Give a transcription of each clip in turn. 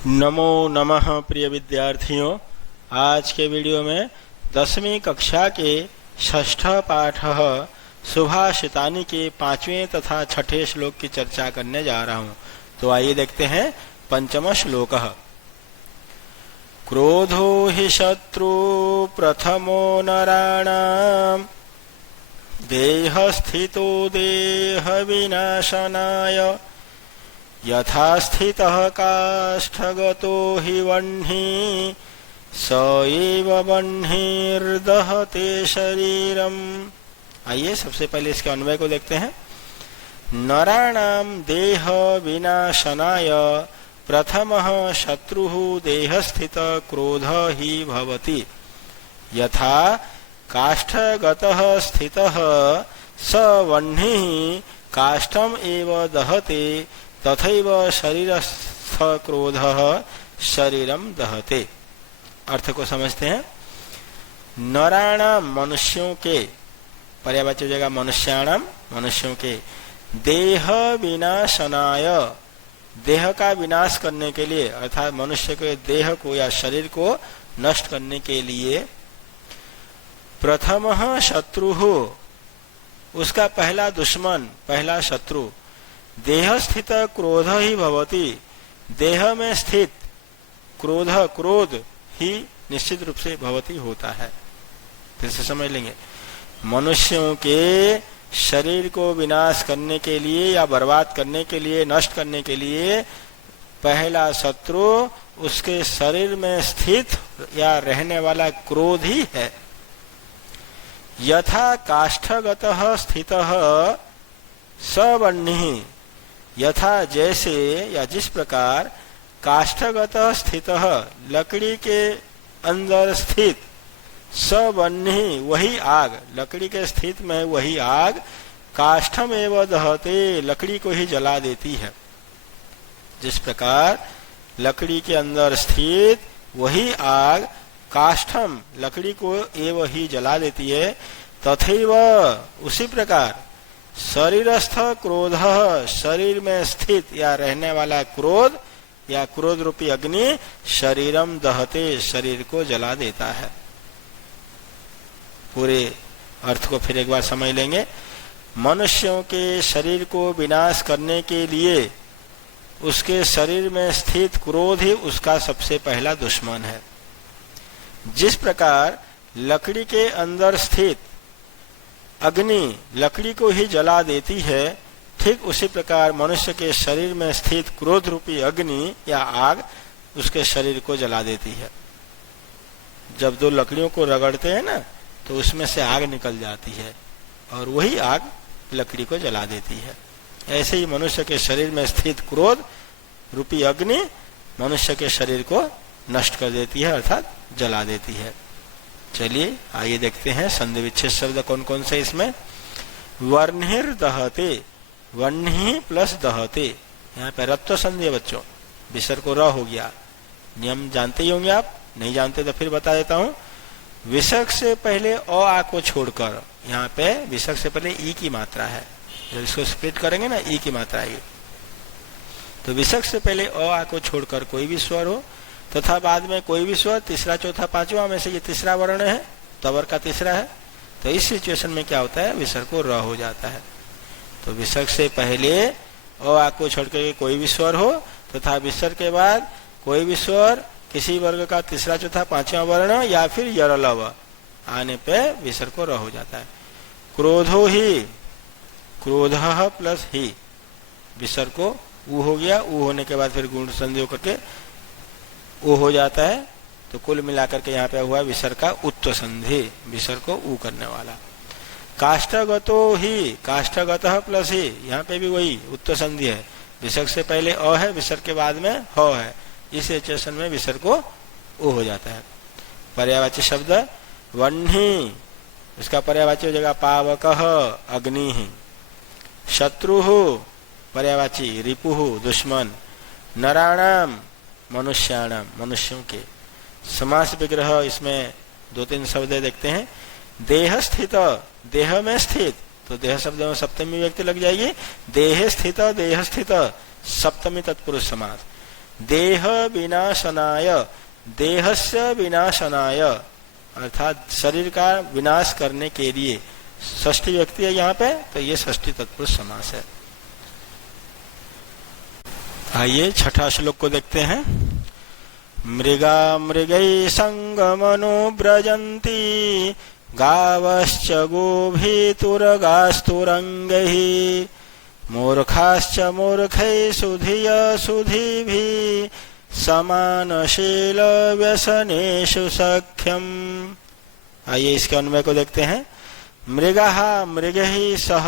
नमो नमः प्रिय विद्यार्थियों। आज के वीडियो में 10वीं कक्षा के षष्ठ पाठ सुभाषितानि के 5वें तथा 6ठे श्लोक की चर्चा करने जा रहा हूँ। तो आइए देखते हैं पंचम श्लोक। क्रोधो हि शत्रु प्रथमो नराणाम् देहस्थितो देह विनाशनाय यथा स्थितः काष्ठगतो हि वह्निः स एव वह्निर्दहते शरीरम। आइए सबसे पहले इसके अन्वय को देखते हैं। नराणाम देह विनाशनाय प्रथमः शत्रुः देहस्थित क्रोध ही भवति यथा काष्ठगतः स्थितः स वह्निः काष्ठम एव दहते तथैव शरीरस्थ क्रोधः शरीरम दहते। अर्थ को समझते हैं। नराणाम मनुष्यों के, पर्यायवाची हो जाएगा मनुष्याणाम मनुष्यों के, देह विनाशनाय देह का विनाश करने के लिए अर्थात मनुष्य के देह को या शरीर को नष्ट करने के लिए प्रथमः शत्रुः उसका पहला दुश्मन पहला शत्रु देह स्थित क्रोध ही भवति देह में स्थित क्रोध ही निश्चित रूप से भवति होता है। फिर से समझ लेंगे। मनुष्यों के शरीर को विनाश करने के लिए या बर्बाद करने के लिए नष्ट करने के लिए पहला शत्रु उसके शरीर में स्थित या रहने वाला क्रोध ही है। यथा काष्ठगतः स्थितः स वह्निः यथा जैसे या जिस प्रकार काष्ठगतः स्थितः लकड़ी के अंदर स्थित स वह्निः वही आग लकड़ी के स्थित में वही आग काष्ठम एव दहते लकड़ी को ही जला देती है। जिस प्रकार लकड़ी के अंदर स्थित वही आग काष्ठम लकड़ी को एव ही जला देती है तथैव उसी प्रकार शरीरस्थ क्रोध शरीर में स्थित या रहने वाला क्रोध या क्रोध रूपी अग्नि शरीरम दहते शरीर को जला देता है। पूरे अर्थ को फिर एक बार समझ लेंगे। मनुष्यों के शरीर को विनाश करने के लिए उसके शरीर में स्थित क्रोध ही उसका सबसे पहला दुश्मन है। जिस प्रकार लकड़ी के अंदर स्थित अग्नि लकड़ी को ही जला देती है ठीक उसी प्रकार मनुष्य के शरीर में स्थित क्रोध रूपी अग्नि या आग उसके शरीर को जला देती है। जब दो लकड़ियों को रगड़ते हैं ना तो उसमें से आग निकल जाती है और वही आग लकड़ी को जला देती है। ऐसे ही मनुष्य के शरीर में स्थित क्रोध रूपी अग्नि मनुष्य के शरीर को नष्ट कर देती है अर्थात जला देती है। चलिए आइए देखते हैं संधि विच्छेद शब्द कौन कौन से इसमें। वर्णिर दहते वह्नि प्लस दहते यहाँ पे रत्व संधि है बच्चों। विसर्ग को र हो गया। नियम जानते ही होंगे आप, नहीं जानते तो फिर बता देता हूँ। विसर्ग से पहले अ आ को छोड़कर यहाँ पे विसर्ग से पहले ई की मात्रा है। जब इसको स्प्लिट करेंगे ना ई की मात्रा आएगी तो विसर्ग से पहले अ आ को छोड़कर कोई भी स्वर हो तथा बाद में कोई भी स्वर तीसरा चौथा पांचवा में से ये तीसरा वर्ण है तवर का तीसरा है तो इस सिचुएशन में क्या होता है विसर्ग को र हो जाता है। तो विसर्ग से पहले अ आ को छोड़ के कोई भी स्वर हो तथा विसर्ग के बाद कोई भी स्वर किसी वर्ग का तीसरा चौथा पांचवा वर्ण या फिर यरलव आने पे विसर्ग को र हो जाता है। क्रोधो ही क्रोधः प्लस ही विसर्ग को ऊ हो गया। ऊ होने के बाद फिर गुण संधि करके ऊ हो जाता है। तो कुल मिलाकर के यहाँ पे हुआ विसर्ग का उत्व संधि विसर्ग को ऊ करने वाला। काष्ठगतो ही काष्ठगतः प्लस ही यहाँ पे भी वही उत्व संधि है। विसर्ग से पहले अ है विसर्ग के बाद में ह है। इस सिचुएशन में विसर्ग को ऊ हो जाता है। पर्यायवाची शब्द वह्नि उसका पर्यायवाची हो जाएगा पावकः अग्नि। शत्रु पर्यायवाची रिपुः दुश्मन। नराणाम मनुष्याणाम मनुष्यों के। समास विग्रह इसमें दो तीन शब्द देखते हैं। देह स्थित देह में स्थित तो देह शब्द में सप्तमी व्यक्ति लग जाएगी। देह स्थित सप्तमी तत्पुरुष समास। देह विनाशनाय, देहस्य विनाशनाय अर्थात शरीर का विनाश करने के लिए। षष्ठी व्यक्ति है यहाँ पे, तो ये षष्ठी तत्पुरुष समास है। आइए छठा श्लोक को देखते हैं। मृगा मृगै संगमनो व्रजन्ति, गावश्च गोभितुरगास्तुरंगैः, मूर्खाश्च मूर्खैः सुधिय सुधीभिः, समानशील व्यसनेषु सख्यम। आइए इसके अन्वय को देखते हैं। मृगः मृगैः सह,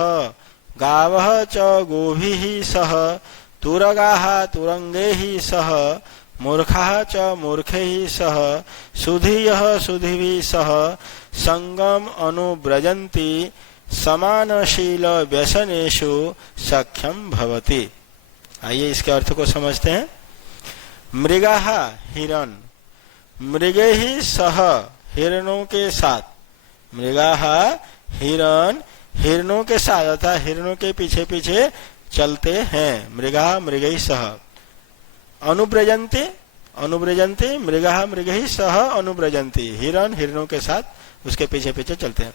गावः च गोभिः सह, तुरगाः तुरंगैः सह, मूर्खाः च मूर्खैः सह, सुधीयः सुधीभिः सह, संगम अनुव्रजन्ति, समानशील व्यसनेषु सख्यम भवति। आइए इसके अर्थ को समझते हैं। मृगः हिरण, मृगैः सह हिरणों के साथ, मृगः हिरण हिरणों के साथ अर्थात हिरणों के पीछे पीछे चलते हैं। मृगः मृगैः सह, अनुव्रजन्ति, अनुव्रजन्ति मृगः मृगैः सह अनुव्रजन्ति, हिरण हिरणों के साथ उसके पीछे पीछे चलते हैं।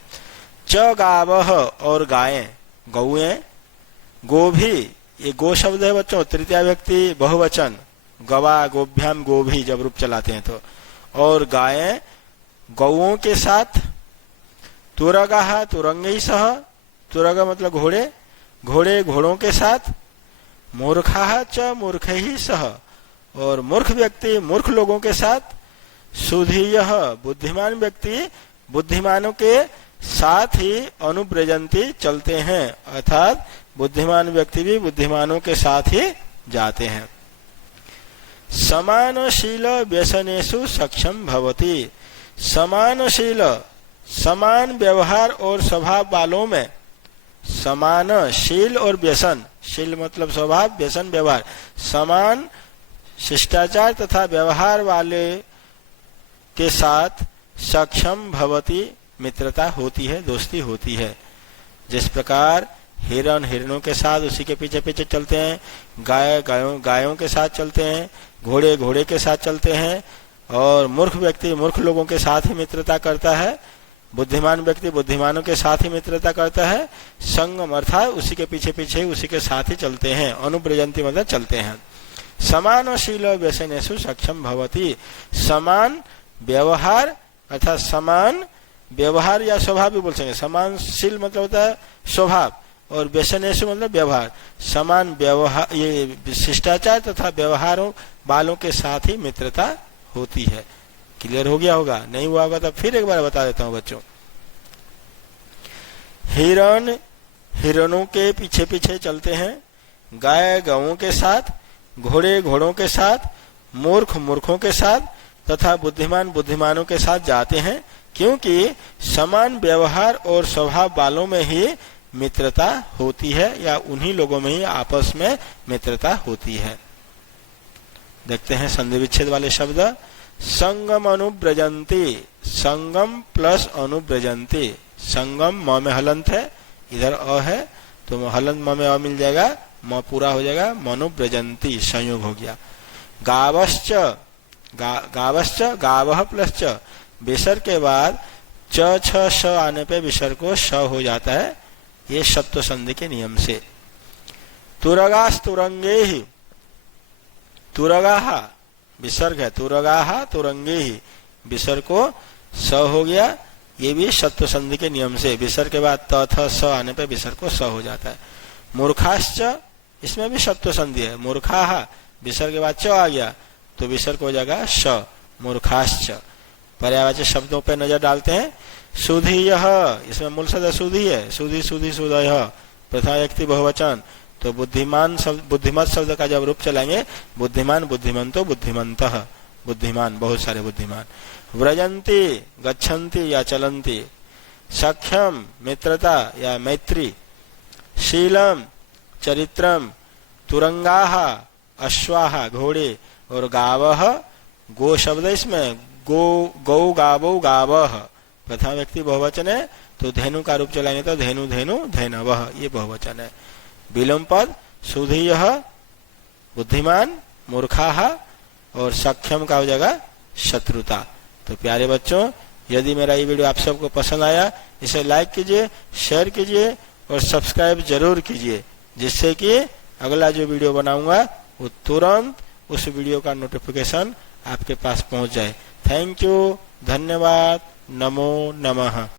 च गावः और गायें, गौएं, गोभी, ये गो शब्द है बच्चों, तृतीया व्यक्ति बहुवचन, गवा गोभ्याम गोभी जब रूप चलाते हैं तो, और गायें गौओं के साथ। तुरगाः तुरंगैः सह, तुरग मतलब घोड़े, घोड़े घोड़ों के साथ। मूर्खाः च मूर्खैः सह, और मूर्ख व्यक्ति मूर्ख लोगों के साथ। सुधीयः बुद्धिमान व्यक्ति बुद्धिमानों के साथ ही अनुव्रजन्ति चलते हैं, अर्थात बुद्धिमान व्यक्ति भी बुद्धिमानों के साथ ही जाते हैं। समानशील व्यसनेषु सक्षम भवति, समानशील समान व्यवहार और स्वभाव वालों में, समान शील और व्यसन, शील मतलब स्वभाव, व्यसन व्यवहार, समान शिष्टाचार तथा व्यवहार वाले के साथ सक्षम भवति, मित्रता होती है, दोस्ती होती है। जिस प्रकार हिरण हिरणों के साथ उसी के पीछे पीछे चलते हैं, गाय गायों के साथ चलते हैं, घोड़े घोड़े के साथ चलते हैं, और मूर्ख व्यक्ति मूर्ख लोगों के साथ ही मित्रता करता है, बुद्धिमान व्यक्ति बुद्धिमानों के साथ ही मित्रता करता है। संगम अर्थात उसी के पीछे पीछे उसी के साथ ही चलते हैं, अनुव्रजन्ति मतलब चलते हैं। समानशील व्यसनेषु सक्षम भवति, समान व्यवहार अर्थात समान व्यवहार या स्वभाव भी बोल सकते हैं। समानशील मतलब होता है स्वभाव, और व्यसनेषु मतलब व्यवहार, समान व्यवहार, ये शिष्टाचार तथा व्यवहारों वालों के साथ ही मित्रता होती है। क्लियर हो गया होगा? नहीं हुआ होगा तो फिर एक बार बता देता हूं बच्चों। हिरण हिरणों के पीछे पीछे चलते हैं, गाय गौओं के साथ, घोड़े घोड़ों के साथ, मूर्ख मूर्खों के साथ तथा बुद्धिमान बुद्धिमानों के साथ जाते हैं, क्योंकि समान व्यवहार और स्वभाव वालों में ही मित्रता होती है, या उन्हीं लोगों में ही आपस में मित्रता होती है। देखते हैं संधि विच्छेद वाले शब्द। संगम अनुव्रजन्ति, संगम प्लस अनुव्रजन्ति, संगम म में हलंत है, इधर अ है तो हलंत म में अ मिल जाएगा, म पूरा हो जाएगा, मनुव्रजन्ति संयोग हो गया। गावश्च, गावश्च गावह प्लस च, विसर्ग के बाद च छ श आने पे विसर्ग को श हो जाता है, ये शब्द संधि के नियम से। तुरगास्तुरंगे ही, तुरगाहा विसर्ग है, तुरगाहा तुरंगे ही, विसर्ग को स हो गया, ये भी शब्द संधि के नियम से। विसर्ग के बाद त थ स आने पे विसर्ग को स हो जाता है। मूर्खाश्च, इसमें भी शब्द संधि है, मूर्खाहा विसर्ग के बाद च आ गया तो विसर्ग हो जाएगा श, मूर्खाश्च। पर्यायवाची शब्दों पे नजर डालते हैं। सुधीयः, इसमें मूल शब्द सुधी है, सुधी सुधी सुधयः, प्रथमा व्यक्ति बहुवचन, तो बुद्धिमान शब्द बुद्धिमत शब्द का जब रूप चलाएंगे, बुद्धिमान बुद्धिमंतो बुद्धिमंतः, बुद्धिमान बहुत सारे बुद्धिमान। व्रजन्ति गच्छन्ति या चलन्ति, सख्यम मित्रता या मैत्री, शीलम चरित्रम, तुरंगाः अश्वाः घोड़े, और गावः गो शब्द इसमें, गो गौ गावो गावः, प्रथम व्यक्ति बहुवचन है तो धेनु का रूप चलाएंगे तो धेनु धेनु धेनवः, ये बहुवचन है। विलोम पद सुधीयः बुद्धिमान, मूर्खाः और सक्षम का हो जाएगा शत्रुता। तो प्यारे बच्चों, यदि मेरा ये वीडियो आप सबको पसंद आया, इसे लाइक कीजिए, शेयर कीजिए और सब्सक्राइब जरूर कीजिए, जिससे कि अगला जो वीडियो बनाऊंगा वो तुरंत उस वीडियो का नोटिफिकेशन आपके पास पहुंच जाए। थैंक यू, धन्यवाद, नमो नमः।